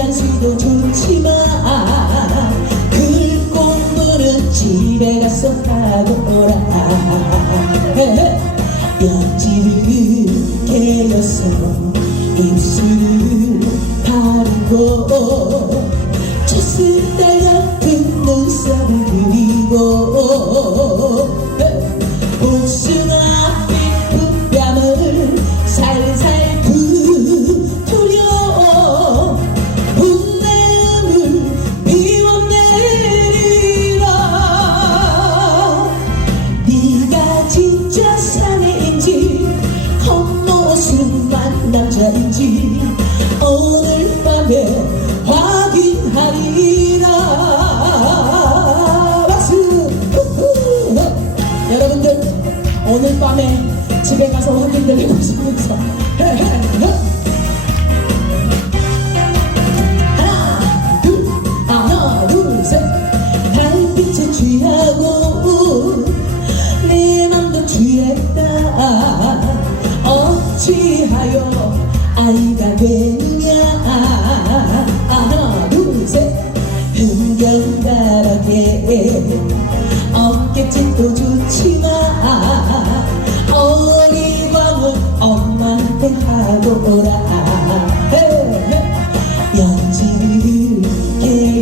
시한수도 좋지만 글 공부는 집에 가서 하고 오라. 옆집을 개어서 입술을 바르고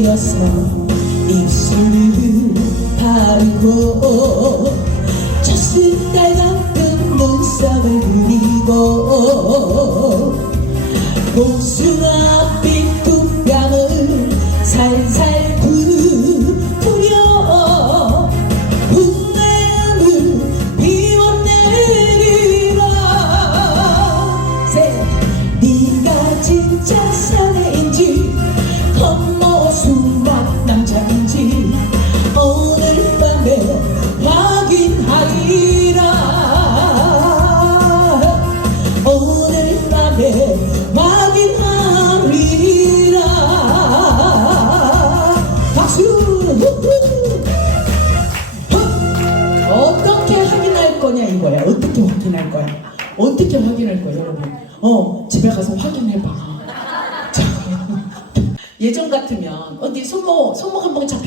깨어서 입술을 바르고 젖은달 같은 눈썹을 그리고 복숭아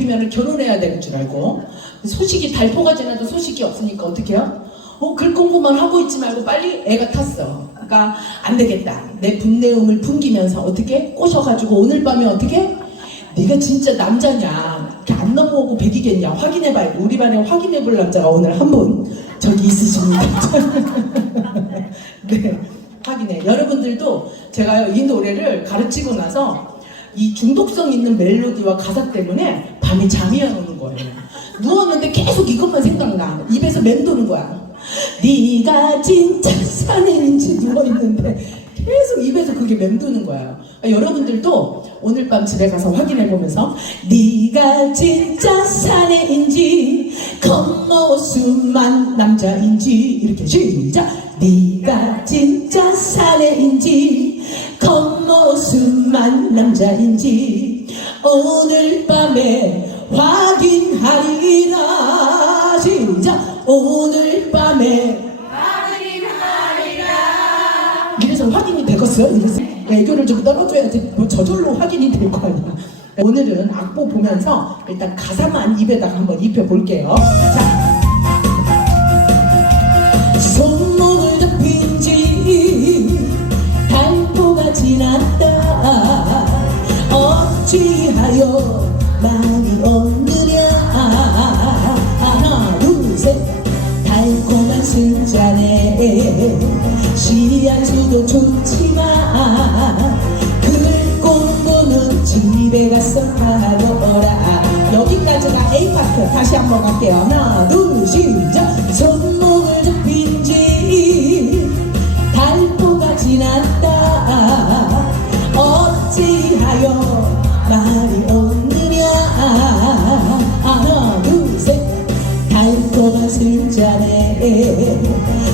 잡히면 결혼해야 되는 줄 알고 소식이 달포가 지나도 소식이 없으니까 어떻게 해요? 어, 글 공부만 하고 있지 말고 빨리 애가 탔어. 그러니까 안 되겠다. 내 분내음을 풍기면서 어떻게 꼬셔가지고 오늘 밤에 어떻게? 네가 진짜 남자냐? 이렇게 안 넘어오고 백이겠냐? 확인해봐야 돼. 우리 반에 확인해볼 남자가 오늘 한 분 저기 있으십니다. 네, 확인해. 여러분들도 제가 이 노래를 가르치고 나서 이 중독성 있는 멜로디와 가사 때문에 밤에 잠이 안 오는 거예요. 누웠는데 계속 이것만 생각나. 입에서 맴도는 거야. 네가 진짜 사내인지 누워있는데 계속 입에서 그게 맴도는 거예요. 그러니까 여러분들도 오늘 밤 집에 가서 확인해 보면서 네가 진짜 사내인지 겉모습만 남자인지 이렇게 시작 네가 진짜 사내인지 겉모습만 남자인지 오늘 밤에 확인하리라. 시작 오늘 밤에 이래서 확인이 되겠어요? 이래서 애교를 좀 떨어줘야지 뭐 저절로 확인이 될 거 아니야. 오늘은 악보 보면서 일단 가사만 입에다가 한번 입혀볼게요. 자 어찌하여 많이 없느냐? 하나 둘셋. 달콤한 술잔에 시한수도 좋지만 글 공부는 집에 가서 오라. 여기까지가 A파트. 다시 한번 갈게요. 하나 둘 시작 달콤한 술잔에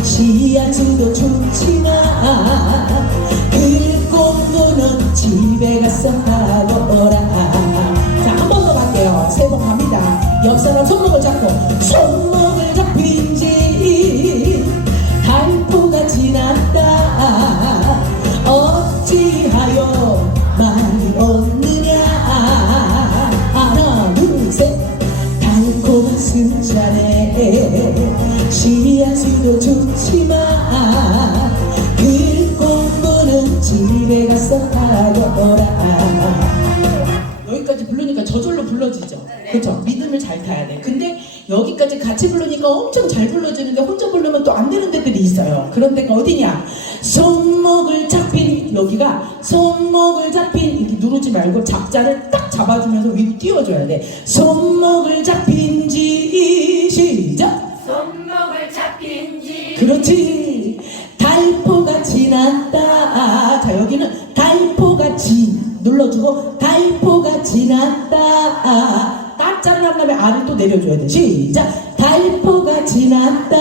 시야주도 좋지만 글 공부는 집에 가서 하고 오라. 자 한 번 더 갈게요. 세 번 갑니다. 옆 사람 손목을 잡고 손목 그렇죠? 리듬을 잘 타야 돼. 근데 여기까지 같이 부르니까 엄청 잘 불러지는데 혼자 부르면 또 안 되는 데들이 있어요. 그런 데가 어디냐? 손목을 잡힌 여기가 손목을 잡힌 이렇게 누르지 말고 잡자를 딱 잡아주면서 위로 띄워줘야 돼. 손목을 잡힌 지 시작. 손목을 잡힌 지 그렇지. 달포가 지났다. 자, 여기는 달포가 지. 눌러주고, 달포가 지났다. 한 다음에 아를 또 내려줘야 돼. 시작. 달포가 지났다.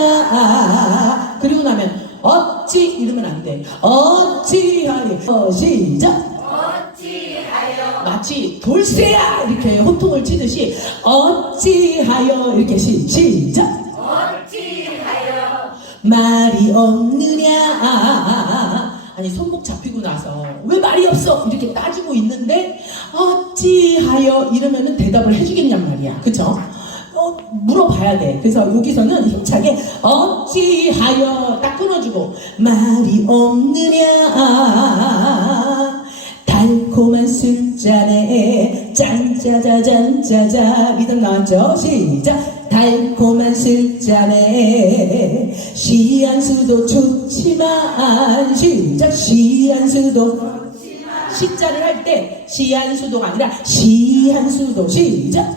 그리고 나면, 어찌, 이러면 안 돼. 어찌하여. 어, 시작. 어찌하여 마치 돌쇠야! 이렇게 호통을 치듯이, 어찌하여. 이렇게 시, 시작. 어찌하여 말이 없느냐 아니 손목 잡히고 나서 왜 말이 없어? 이렇게 따지고 있는데 어찌하여 이러면은 대답을 해주겠냔 말이야. 그쵸? 어, 물어봐야 돼. 그래서 여기서는 힘차게 어찌하여 딱 끊어주고 말이 없느냐. 달콤한 술잔에 짠짜자잔짜자. 리듬 나왔죠? 시작. 달콤한 술잔에 시한수도 좋지만 시작. 시한수도 시자를 할 때 시한수도가 아니라 시한수도 시작.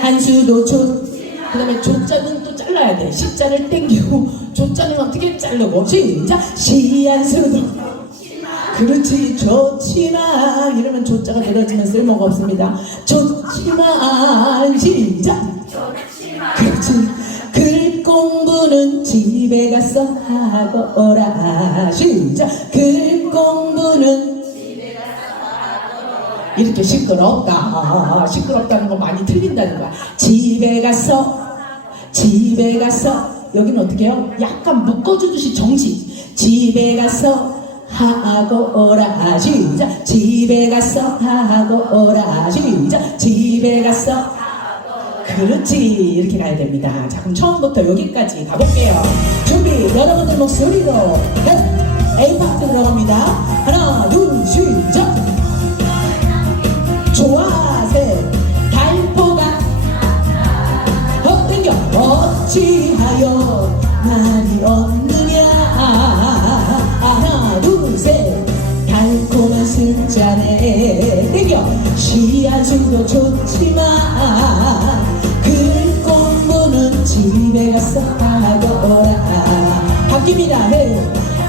한수도 좋. 그 다음에 조자는 또 잘라야 돼. 시자를 땡기고 조자는 어떻게 자르고? 시작. 시한수도 그렇지 좋지만 이러면 조자가 늘어지면 쓸모가 없습니다. 좋지만 시작 그렇지. 글 공부는 집에 가서 하거라. 시작 글 공부는 이렇게 시끄럽다. 시끄럽다는 거 많이 틀린다는 거야. 집에 가서 집에 가서 여기는 어떻게 해요? 약간 묶어주듯이 정지. 집에 가서 하고 오라. 시작. 집에 가서 하고 오라. 시작. 집에 가서 그렇지. 이렇게 가야 됩니다. 자 그럼 처음부터 여기까지 가볼게요. 준비. 여러분들 목소리로. 넷 A 파트 들어갑니다. 하나 둘 시작 시한수도 좋지만 글 공부는 집에 가서 하거라. 바뀝니다. 네.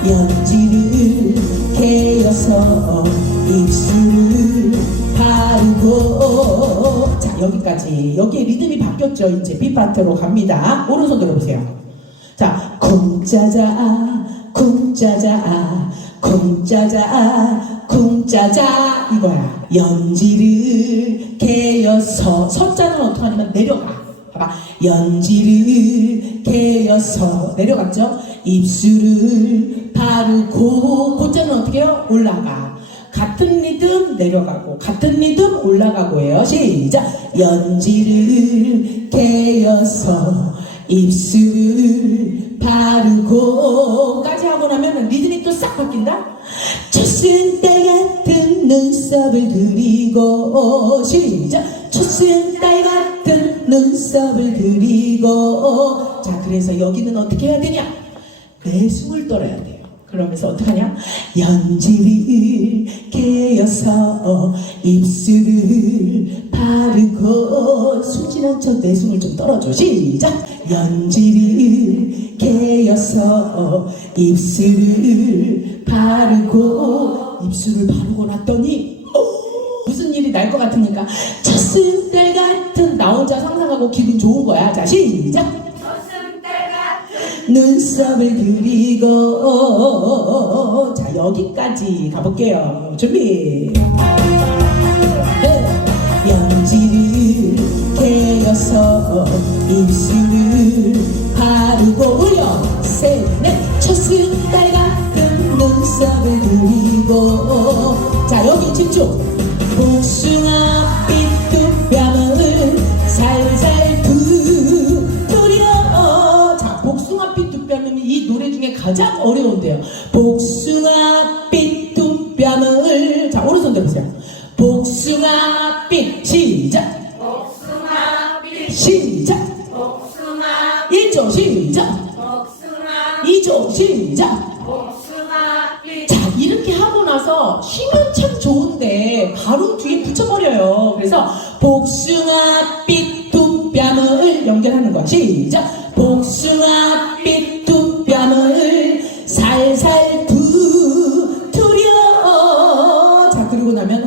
연지를 개어서 입술을 바르고. 자 여기까지. 여기에 리듬이 바뀌었죠. 이제 B파트로 갑니다. 오른손 들어보세요. 자 쿵짜자 쿵짜자 쿵짜자 쿵짜자. 이거야. 연지를 개어서 서자는 어떻게 하냐면 내려가. 봐봐. 연지를 개어서 내려갔죠? 입술을 바르고 고자는 어떻게 해요? 올라가. 같은 리듬 내려가고 같은 리듬 올라가고예요. 시작. 연지를 개어서 입술을 바르고까지 하고 나면 리듬이 또 싹 바뀐다? 초승달 같은 눈썹을 그리고 시작! 초승달 같은 눈썹을 그리고 자 그래서 여기는 어떻게 해야 되냐? 내숭을 떨어야 돼요 그러면서 어떡하냐? 연지를 개어서 입술을 바르고 순진한 척 내숭을 좀 떨어줘. 시작! 연지를 개어서 입술을 바르고 입술을 바르고 났더니 어, 무슨 일이 날 것 같으니까 첫승달 같은 나 혼자 상상하고 기분 좋은 거야. 자 시작 눈썹을 그리고. 자 여기까지 가볼게요. 준비. 네. 연지를 개어서 입술을 바르고 올려. 셋넷 첫승달 같은 눈썹을 그리고. 자 여기 집중 어려운데요 복숭아빛 두 뺨을 자 오른손 들으세요. 복숭아빛 시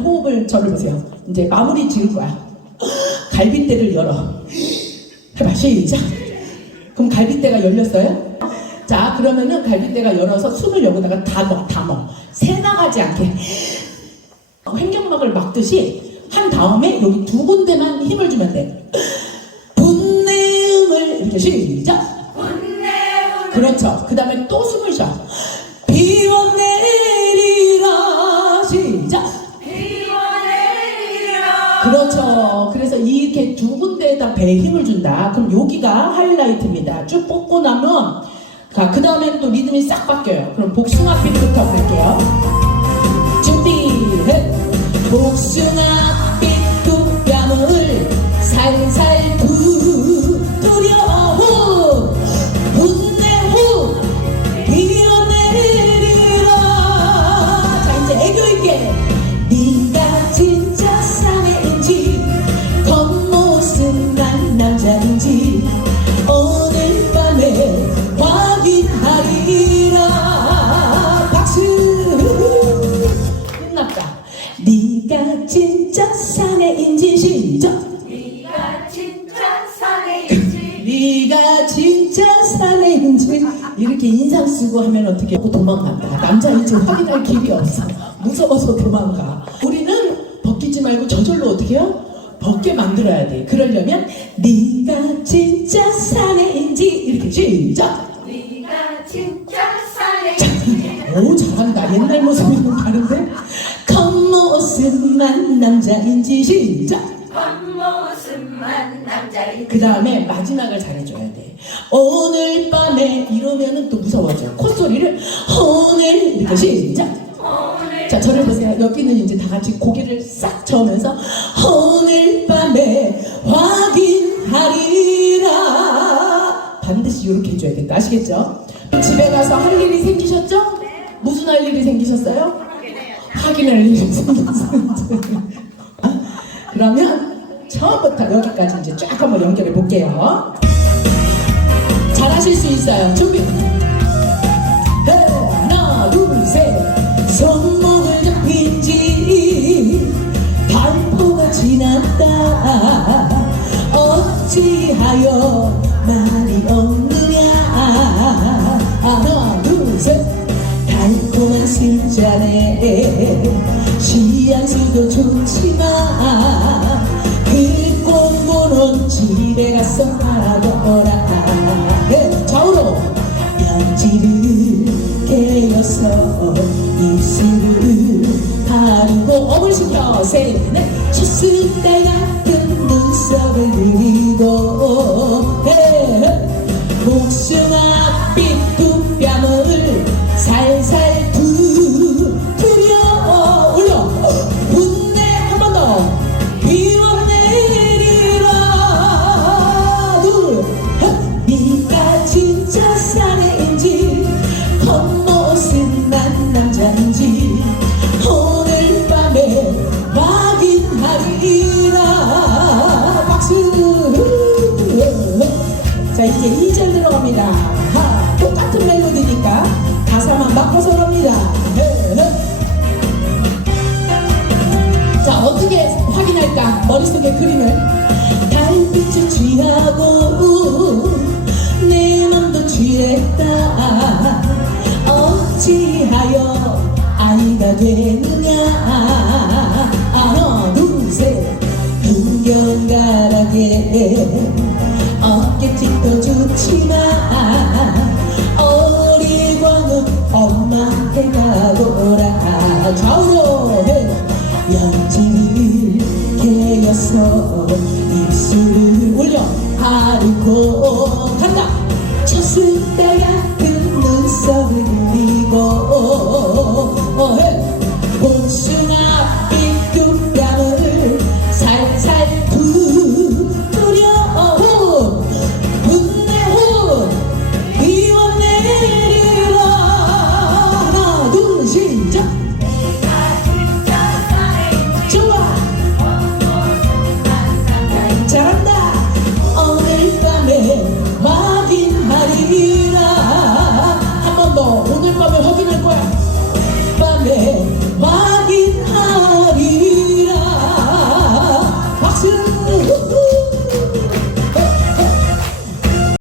호흡을 저를 보세요. 이제 마무리 지을 거야. 갈빗대를 열어. 해봐 시작. 그럼 갈빗대가 열렸어요? 자 그러면은 갈빗대가 열어서 숨을 여기다가 다 넣어 다 넣어 새 나가지 않게 횡격막을 막듯이 한 다음에 여기 두 군데만 힘을 주면 돼 분내음을 이렇게 시작 그렇죠. 그래서 이렇게 두 군데에다 배에 힘을 준다. 그럼 여기가 하이라이트입니다. 쭉 뽑고 나면 자, 그 다음엔 또 리듬이 싹 바뀌어요. 그럼 복숭아 빛부터 갈게요. 준비, 해. 복숭아 빛 두 뺨을 살살 쓰고 하면 어떻게 하고 도망간다. 남자인지 확인할 길이 없어. 무서워서 도망가. 우리는 벗기지 말고 저절로 어떻게 해요? 벗게 만들어야 돼. 그러려면 네가 진짜 사내인지 이렇게 시작 네가 진짜 사내인지. 오 잘한다. 옛날 모습이랑 다른데? 겉모습만 남자인지 시작 겉모습만 남자인지. 그 다음에 마지막을 잘해줘야 돼. 오늘 밤에 이러면은 또 무서워져. 콧소리를 오늘 이렇게 시작. 자 저를 보세요. 여기는 이제 다 같이 고개를 싹 저으면서 오늘 밤에 확인하리라. 반드시 이렇게 해줘야겠다. 아시겠죠? 집에 가서 할 일이 생기셨죠? 무슨 할 일이 생기셨어요? 확인할 일이 생겼어요. 그러면 처음부터 여기까지 이제 쫙 한번 연결해 볼게요. 잘하실 수 있어요. 준비. 하나, 둘, 셋. 손목을 잡힌 지 반포가 지났다. 어찌하여 말이 없느냐. 하나, 둘, 셋. 달콤한 술잔에 시향수도 좋지만 그 꼼꼼한 집에 가서 하거라 연지를 깨어서 입술을 바르고 업을 시켜. 셋넷. 추스달 같은 눈썹을 그리고